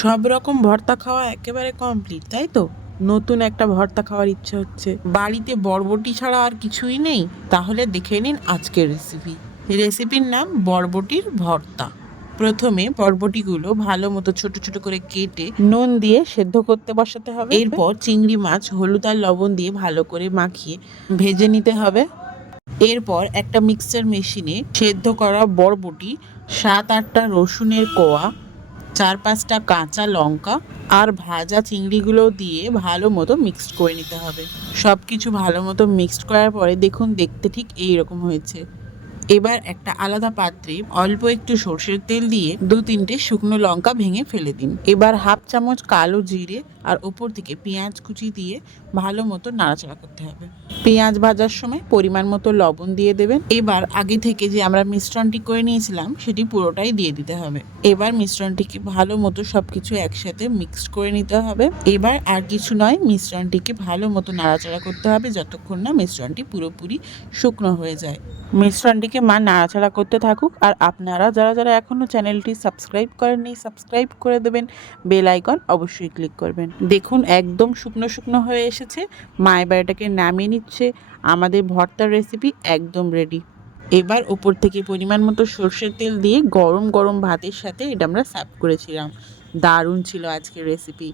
সব রকম ভর্তা খাওয়া একেবারে কমপ্লিট, তাই তো? নতুন একটা ভর্তা খাওয়ার ইচ্ছে হচ্ছে। বাড়িতে বরবটি ছাড়া আর কিছুই নেই। তাহলে দেখে নিন আজকের রেসিপি। রেসিপির নাম বরবটির ভর্তা। প্রথমে বরবটিগুলো ভালো মতো ছোট ছোট করে কেটে নুন দিয়ে সেদ্ধ করতে বসাতে হবে। এরপর চিংড়ি মাছ হলুদ আর লবণ দিয়ে ভালো করে মাখিয়ে ভেজে নিতে হবে। এরপর একটা মিক্সচার মেশিনে সেদ্ধ করা বরবটি, 7-8টা রসুনের কোয়া, 4-5টা কাঁচা লঙ্কা আর ভাজা চিংড়িগুলো দিয়ে ভালো মতো মিক্সড করে নিতে হবে। সব কিছু ভালো মতো মিক্সড করার পরে দেখুন দেখতে ঠিক এইরকম হয়েছে। এবার একটা আলাদা পাত্রে অল্প একটু সর্ষের তেল দিয়ে 2-3টে শুকনো লঙ্কা ভেঙে ফেলে দিন। এবার হাফ চামচ কালো জিরে আর ওপর থেকে পেঁয়াজ কুচি দিয়ে ভালো মতো নাড়াচাড়া করতে হবে। পেঁয়াজ ভাজার সময় পরিমাণ মতো লবণ দিয়ে দেবেন। এবার আগে থেকে যে আমরা মিশ্রণটি করে নিয়েছিলাম সেটি পুরোটাই দিয়ে দিতে হবে। এবার মিশ্রণটিকে ভালো মতো সবকিছু একসাথে মিক্সড করে নিতে হবে। এবার আর কিছু নয়, মিশ্রণটিকে ভালো মতো নাড়াচাড়া করতে হবে যতক্ষণ না মিশ্রণটি পুরোপুরি শুকনো হয়ে যায়। মিশ্রণটিকে নাড়াচাড়া করতে থাকুক। আর আপনারা যারা যারা এখনও চ্যানেলটি সাবস্ক্রাইব করেননি, সাবস্ক্রাইব করে দেবেন। বেল আইকন অবশ্যই ক্লিক করবেন। দেখুন একদম শুকনো শুকনো হয়ে এসেছে। মা এবার এটাকে নামিয়ে নিচ্ছে। আমাদের ভর্তার রেসিপি একদম রেডি। এবার ওপর থেকে পরিমাণ মতো সর্ষের তেল দিয়ে গরম গরম ভাতের সাথে এটা আমরা সার্ভ করেছিলাম। দারুণ ছিল আজকের রেসিপি।